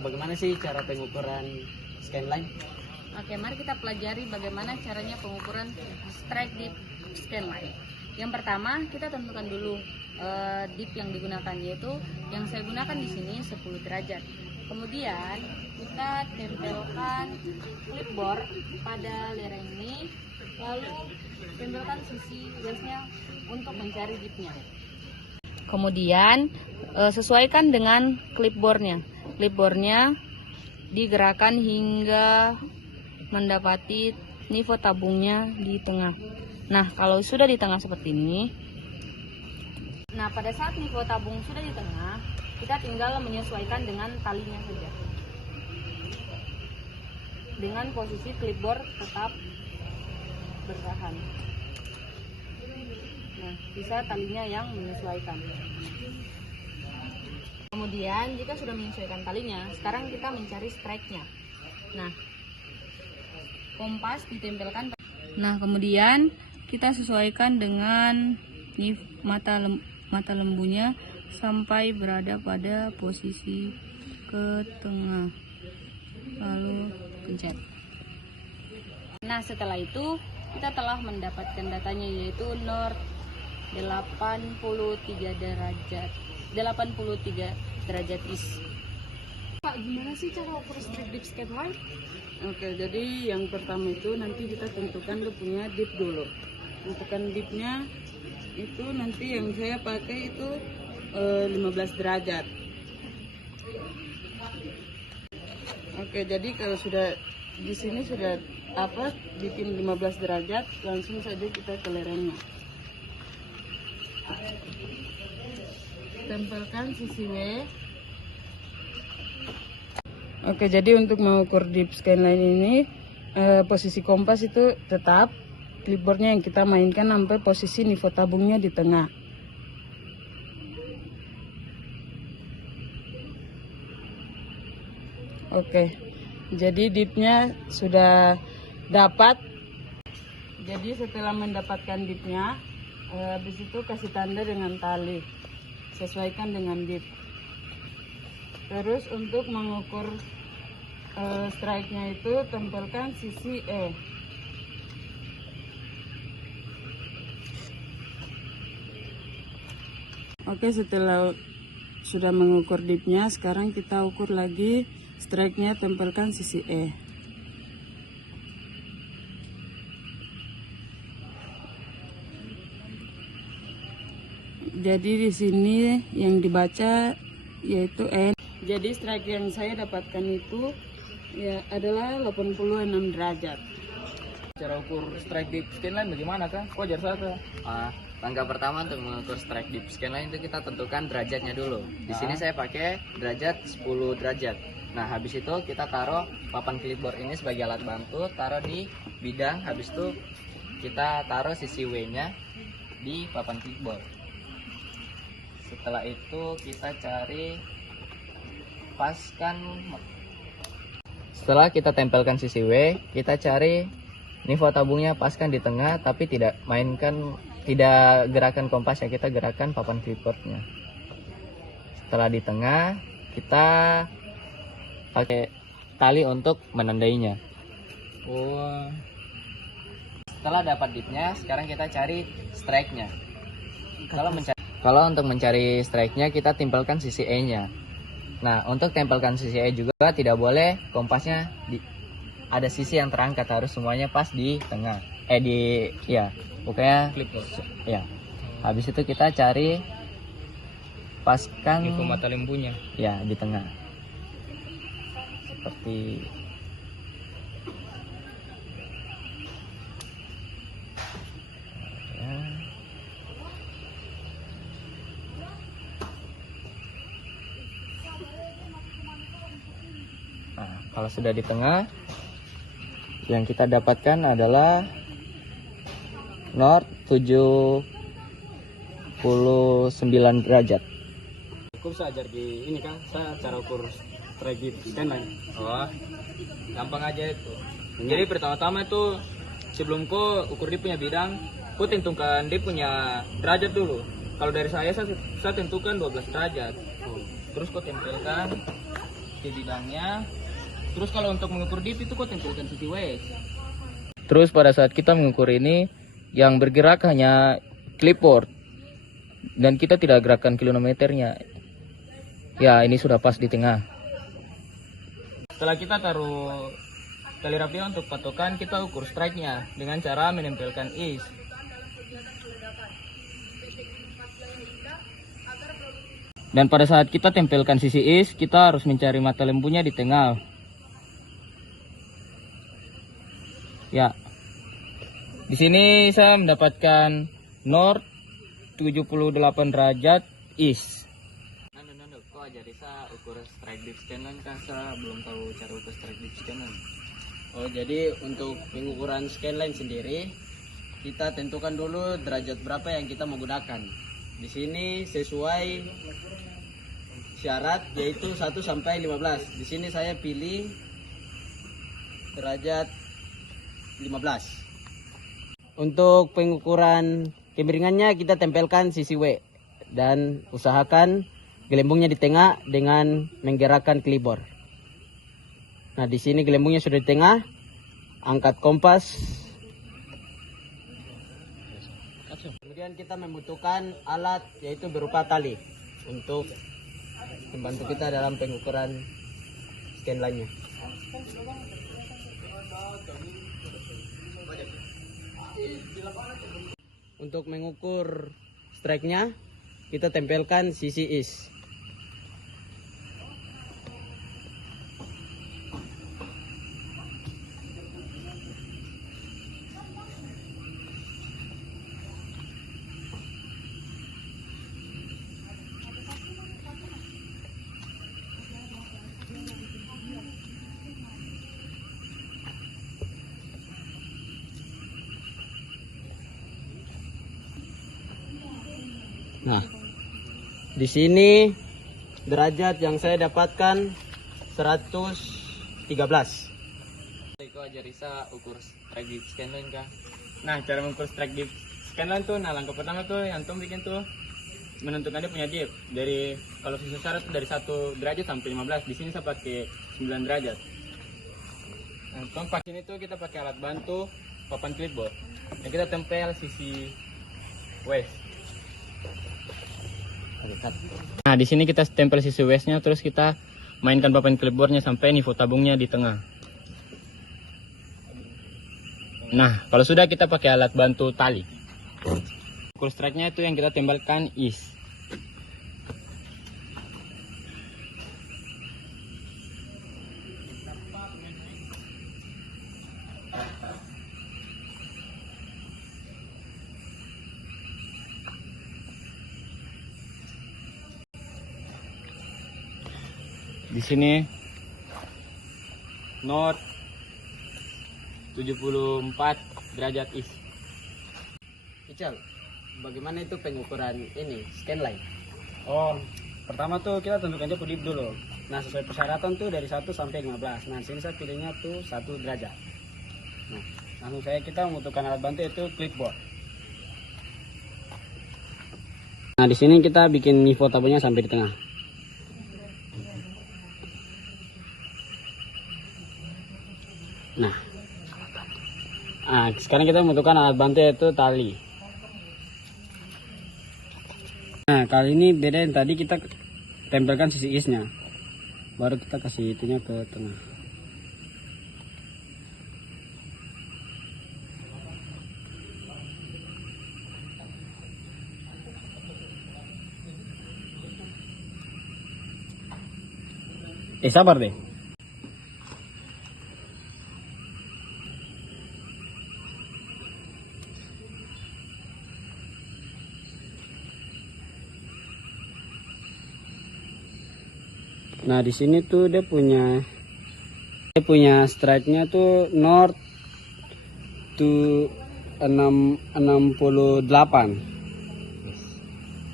bagaimana sih cara pengukuran scanline? Oke, mari kita pelajari bagaimana caranya pengukuran strike dip scanline. Yang pertama, kita tentukan dulu dip yang digunakan, yaitu yang saya gunakan di sini 10 derajat. Kemudian kita tempelkan clipboard pada lereng ini, lalu tempelkan sisi gasnya untuk mencari dipnya. Kemudian sesuaikan dengan clipboardnya. Clipboardnya digerakkan hingga mendapati nivoo tabungnya di tengah. Nah, kalau sudah di tengah seperti ini, nah pada saat nivoo tabung sudah di tengah, kita tinggal menyesuaikan dengan talinya saja. Dengan posisi clipboard tetap bertahan. Nah, bisa talinya yang menyesuaikan. Kemudian jika sudah menyesuaikan talinya, sekarang kita mencari strike-nya. Nah, kompas ditempelkan. Nah, kemudian kita sesuaikan dengan mata lembunya sampai berada pada posisi ke tengah. Lalu pencet. Nah, setelah itu kita telah mendapatkan datanya, yaitu north 83 derajat east. Pak, gimana sih cara ukur strike dip scanline? Oke, jadi yang pertama itu nanti kita tentukan lu punya dip dulu. Tentukan dipnya itu nanti yang saya pakai itu 15 derajat. Oke, jadi kalau sudah di sini sudah bikin 15 derajat, langsung saja kita ke lerengnya. Tempelkan sisi W. Oke, jadi untuk mengukur dip scanline ini posisi kompas itu tetap clipboardnya yang kita mainkan sampai posisi nivoo tabungnya di tengah. Oke, jadi dipnya sudah dapat. Jadi setelah mendapatkan dipnya, habis itu kasih tanda dengan tali, sesuaikan dengan dip. Terus untuk mengukur strike-nya itu tempelkan sisi E. Oke, setelah sudah mengukur dipnya, sekarang kita ukur lagi strike-nya, tempelkan sisi E. Jadi di sini yang dibaca yaitu N. Jadi strike yang saya dapatkan itu ya adalah 86 derajat. Cara ukur strike dip scanline bagaimana kah? Kok ajar saya? Langkah pertama untuk mengukur strike dip scanline itu kita tentukan derajatnya dulu. Di sini saya pakai derajat 10 derajat. Nah, habis itu kita taruh papan clipboard ini sebagai alat bantu, taruh di bidang. Habis itu kita taruh sisi W-nya di papan clipboard. Setelah itu kita cari paskan. Setelah kita tempelkan sisi W, kita cari nivoo tabungnya, paskan di tengah, tapi tidak gerakan kompasnya, kita gerakan papan clipboardnya. Setelah di tengah, kita pakai tali untuk menandainya. Setelah dapat dipnya, sekarang kita cari strike-nya. Kalau untuk mencari strike-nya, kita tempelkan sisi E-nya. Nah, untuk tempelkan sisi E juga tidak boleh kompasnya ada sisi yang terangkat, harus semuanya pas di tengah. Pokoknya Clipboard. ya. Habis itu kita cari paskan Nivoo mata lembunya. ya di tengah. Seperti ya. Nah, kalau sudah di tengah, yang kita dapatkan adalah north 79 derajat. Aku bisa ajar di ini kan, saya cara ukur strike dip scanline. Gampang aja itu. Jadi pertama-tama itu sebelum kau ukur dia punya bidang, kau tentukan dia punya derajat dulu. Kalau dari saya tentukan 12 derajat. Terus kau tempelkan ke bidangnya. Terus kalau untuk mengukur dip itu kau tempelkan sisi west. Terus pada saat kita mengukur ini, yang bergerak hanya clipboard dan kita tidak gerakkan kilometernya. Ya, ini sudah pas di tengah. Setelah kita taruh tali rapia untuk patokan, kita ukur strike-nya dengan cara menempelkan is. Dan pada saat kita tempelkan sisi is, kita harus mencari mata lembunya di tengah. Ya. Di sini saya mendapatkan north 78 derajat east. Kok ajari saya ukur strike dip scan kan saya belum tahu cara ukur strike dip scan. Oh, jadi untuk pengukuran scanline sendiri kita tentukan dulu derajat berapa yang kita mau gunakan. Di sini sesuai syarat yaitu 1 sampai 15. Di sini saya pilih derajat 15. Untuk pengukuran kemiringannya kita tempelkan sisi W dan usahakan gelembungnya di tengah dengan menggerakkan clipboard. Nah, di sini gelembungnya sudah di tengah. Angkat kompas. Kemudian kita membutuhkan alat yaitu berupa tali untuk membantu kita dalam pengukuran scanline-nya. Untuk mengukur strike-nya, kita tempelkan sisi is. Nah, di sini derajat yang saya dapatkan 113. Kau ajari saya ukur strike dip scanline kah? Nah, cara mengukur strike dip scanline tuh, nah langkah pertama tuh yang Tom bikin tuh menentukan dia punya dip. Dari kalau sisa syarat tuh dari 1 derajat sampai 15. Di sini saya pakai 9 derajat. Nah, Tom pakai ini tuh kita pakai alat bantu papan clipboard. Yang kita tempel sisi west. Nah, di sini kita tempel sisi westnya, terus kita mainkan papan clipboardnya sampai nivou tabungnya di tengah. Nah, kalau sudah kita pakai alat bantu tali. Ukur strike-nya itu yang kita tembakkan is. Di sini north 74 derajat east. Ical, bagaimana itu pengukuran ini scanline? Oh, pertama tuh kita tentukan aja dip dulu. Nah, sesuai persyaratan tuh dari 1 sampai 15. Nah, sini saya pilihnya tuh 1 derajat. Nah, langsung kita membutuhkan alat bantu itu clipboard. Nah, di sini kita bikin nivou tabungnya sampai di tengah. Nah, sekarang kita membutuhkan alat bantu yaitu tali. Nah, kali ini beda yang tadi kita tempelkan sisi isnya, baru kita kasih itunya ke tengah. Sabar deh. Nah, di sini tuh dia punya strike-nya tuh north to 68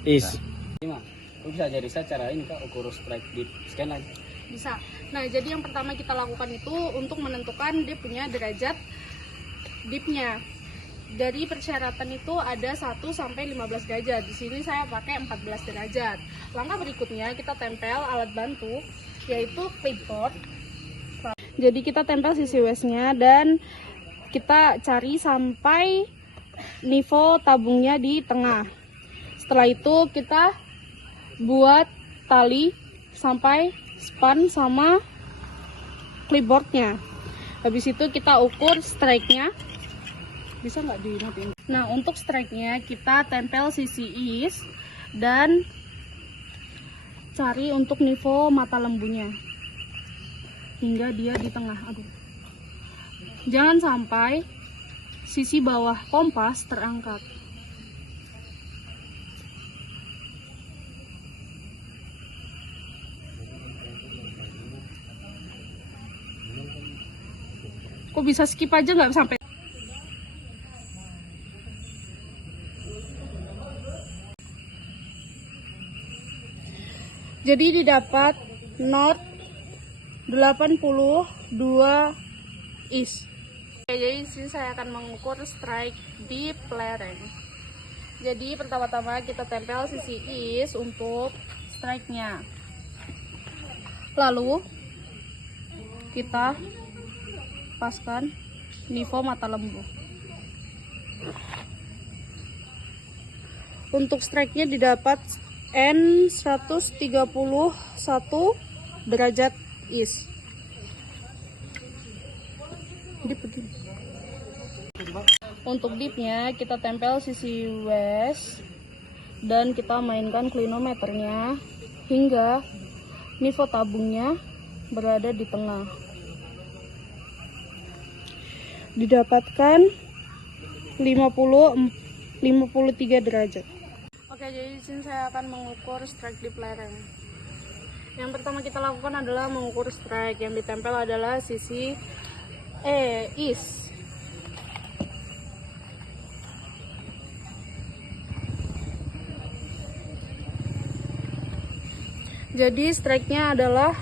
is. Gimana? Lu bisa jadi saya cara ini Kak ukur strike dip scanline. Bisa. Nah, jadi yang pertama kita lakukan itu untuk menentukan dia punya derajat dipnya. Dari persyaratan itu ada 1 sampai 15 derajat. Di sini saya pakai 14 derajat. Langkah berikutnya kita tempel alat bantu yaitu clipboard. Jadi kita tempel sisi waistnya dan kita cari sampai nivo tabungnya di tengah. Setelah itu kita buat tali sampai span sama clipboardnya. Habis itu kita ukur strike-nya. Bisa nggak dimatiin? Nah, untuk strike-nya kita tempel sisi is dan cari untuk nivo mata lembunya hingga dia di tengah. Aduh, jangan sampai sisi bawah kompas terangkat. Kok bisa skip aja nggak sampai? Jadi didapat knot 82 is. Oke, jadi sini saya akan mengukur strike di lereng. Jadi pertama-tama kita tempel sisi is untuk strike-nya. Lalu kita paskan nivo mata lembu. Untuk strike-nya didapat N 131 derajat is. Dip begini. Untuk dipnya kita tempel sisi west dan kita mainkan klinometernya hingga nivo tabungnya berada di tengah. Didapatkan 53 derajat. Oke, jadi di sini saya akan mengukur strike di lereng. Yang pertama kita lakukan adalah mengukur strike. Yang ditempel adalah sisi is. Jadi strike-nya adalah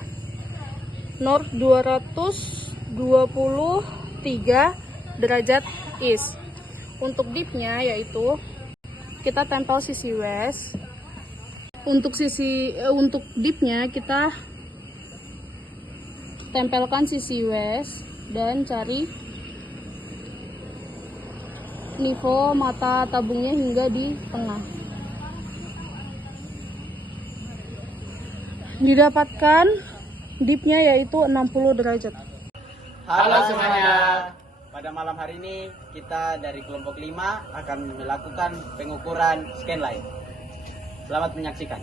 north 223 derajat is. Untuk dipnya yaitu kita tempel sisi west. Untuk dipnya kita tempelkan sisi west dan cari nivo mata tabungnya hingga di tengah. Didapatkan dipnya yaitu 60 derajat. Halo semuanya. Pada malam hari ini kita dari kelompok 5 akan melakukan pengukuran scanline. Selamat menyaksikan.